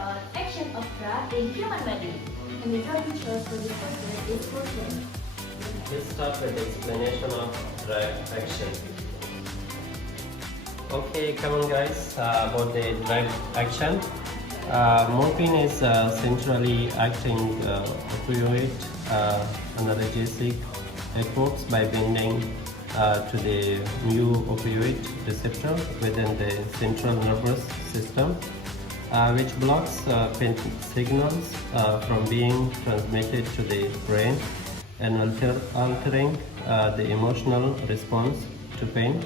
about action of drug in human body. And the drug teacher for this chapter is Morphine. Let's start with the explanation of drug action. Okay, come on guys, about the drug action. Morphine is a centrally acting opioid analgesic. It works by binding to the mu opioid receptor within the central nervous system, which blocks pain signals from being transmitted to the brain and altering the emotional response to pain.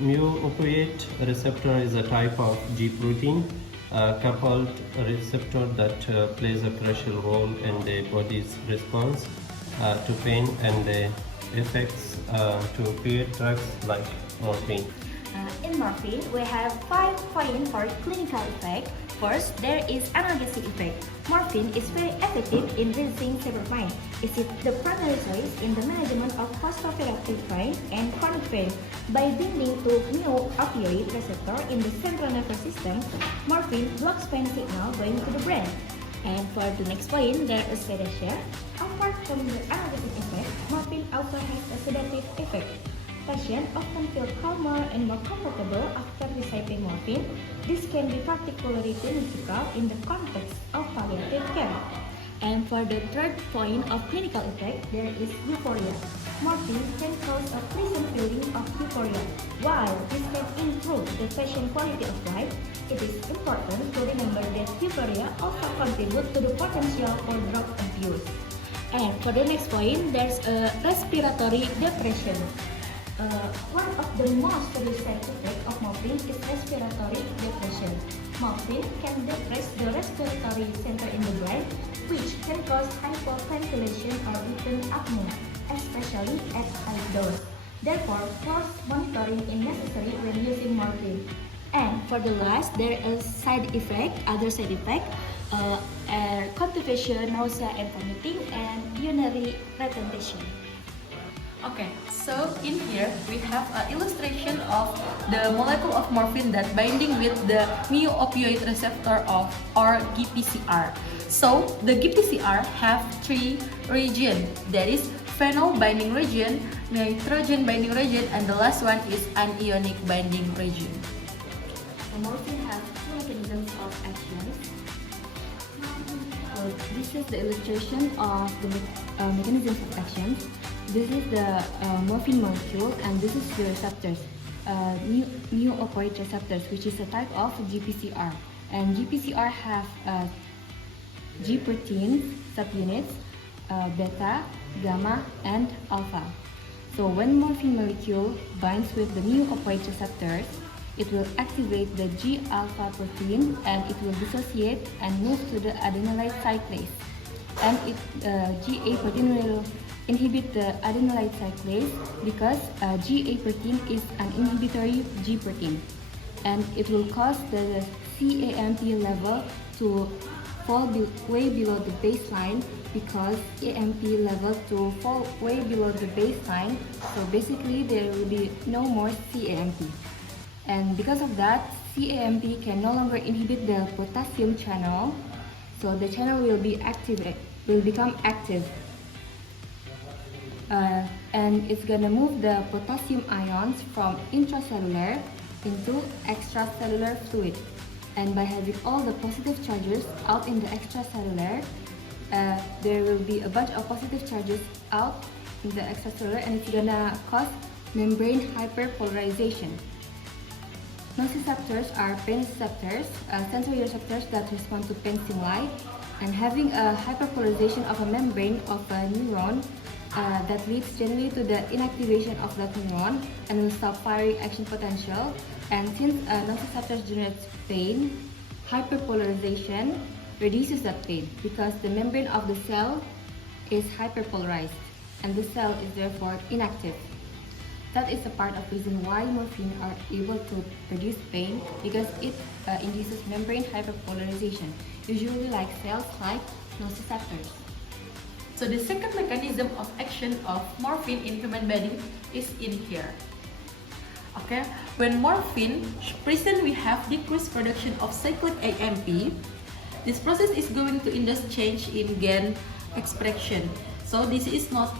Mu opioid receptor is a type of G protein coupled receptor that plays a crucial role in the body's response to pain and the effects to opioid drugs like morphine. In morphine, we have 5 points for clinical effect. First, there is analgesic effect. Morphine is very effective in reducing severe pain. It is the primary choice in the management of post-operative pain and chronic pain. By binding to mu opioid receptor in the central nervous system, morphine blocks pain signal going to the brain. And for the next point, there is sedation. Apart from the analgesic effect, morphine also has a sedative effect. Patients often feel calmer and more comfortable after receiving morphine. This can be particularly beneficial in the context of palliative care. And for the third point of clinical effect, there is euphoria. Morphine can cause a pleasant feeling of euphoria. While this can improve the patient quality of life, it is important to remember that euphoria also contributes to the potential for drug abuse. And for the next point, there's a respiratory depression. One of the most serious side effects of morphine is respiratory depression. Morphine can depress the respiratory center in the brain, which can cause hyperventilation or even apnea, especially at high dose. Therefore, close monitoring is necessary when using morphine. And for the last, there is other side effect, constipation, nausea and vomiting, and urinary retention. Okay, so in here we have an illustration of the molecule of morphine that binding with the mu opioid receptor of or GPCR. So the GPCR have 3 regions, that is phenol binding region, nitrogen binding region, and the last one is anionic binding region. Morphine has 2 mechanisms of action. This is the illustration of the mechanisms of action. This is the morphine molecule, and this is the receptors, mu opioid receptors, which is a type of GPCR. And GPCR have G protein subunits, beta, gamma, and alpha. So when morphine molecule binds with the mu opioid receptors, it will activate the G-alpha protein and it will dissociate and move to the adenylate cyclase. And GA protein will inhibit the adenylate cyclase because GA protein is an inhibitory G protein. And it will cause the CAMP level to fall way below the baseline because AMP level to fall way below the baseline. So basically there will be no more CAMP. And because of that, CAMP can no longer inhibit the potassium channel, so the channel will become active, and it's gonna move the potassium ions from intracellular into extracellular fluid. And by having all the positive charges out in the extracellular, there will be a bunch of positive charges out in the extracellular, and it's gonna cause membrane hyperpolarization. Nociceptors are pain receptors, sensory receptors that respond to pain stimuli, and having a hyperpolarization of a membrane of a neuron that leads generally to the inactivation of that neuron and will stop firing action potential. And since nociceptors generate pain, hyperpolarization reduces that pain because the membrane of the cell is hyperpolarized and the cell is therefore inactive. That is a part of reason why morphine are able to produce pain because it induces membrane hyperpolarization, usually like cells like nociceptors. So the second mechanism of action of morphine in human body is in here. Okay, when morphine present, we have decreased production of cyclic AMP. This process is going to induce change in gain expression. So this is not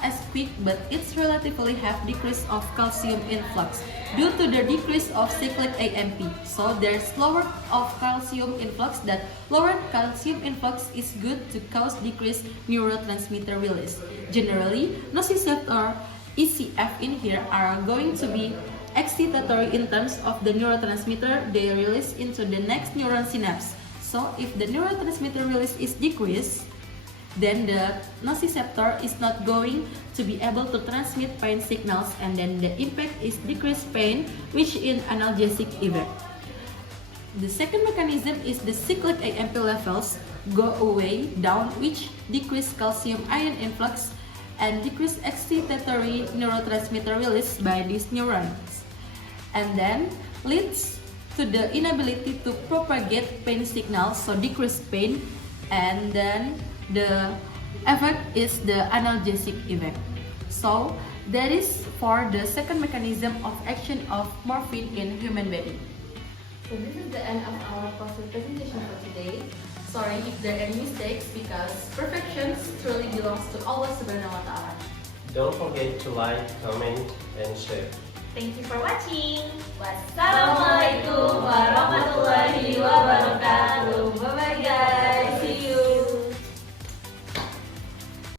as quick, but it's relatively have decrease of calcium influx due to the decrease of cyclic AMP. So there's lower of calcium influx. That lower calcium influx is good to cause decreased neurotransmitter release. Generally, nociceptor ECF in here are going to be excitatory in terms of the neurotransmitter they release into the next neuron synapse. So if the neurotransmitter release is decreased, then the nociceptor is not going to be able to transmit pain signals, and then the impact is decreased pain, which is analgesic effect. The second mechanism is the cyclic AMP levels go away down, which decrease calcium ion influx and decrease excitatory neurotransmitter release by these neurons, and then leads to the inability to propagate pain signals, so decrease pain, and then the effect is the analgesic effect. So that is for the second mechanism of action of morphine in human body. So this is the end of our poster presentation for today. Sorry if there are any mistakes, because perfection truly belongs to Allah Subhanahu wa Ta'ala. Don't forget to like, comment, and share. Thank you for watching. Wassalamualaikum warahmatullahi wabarakatuh. Bye bye guys. See you.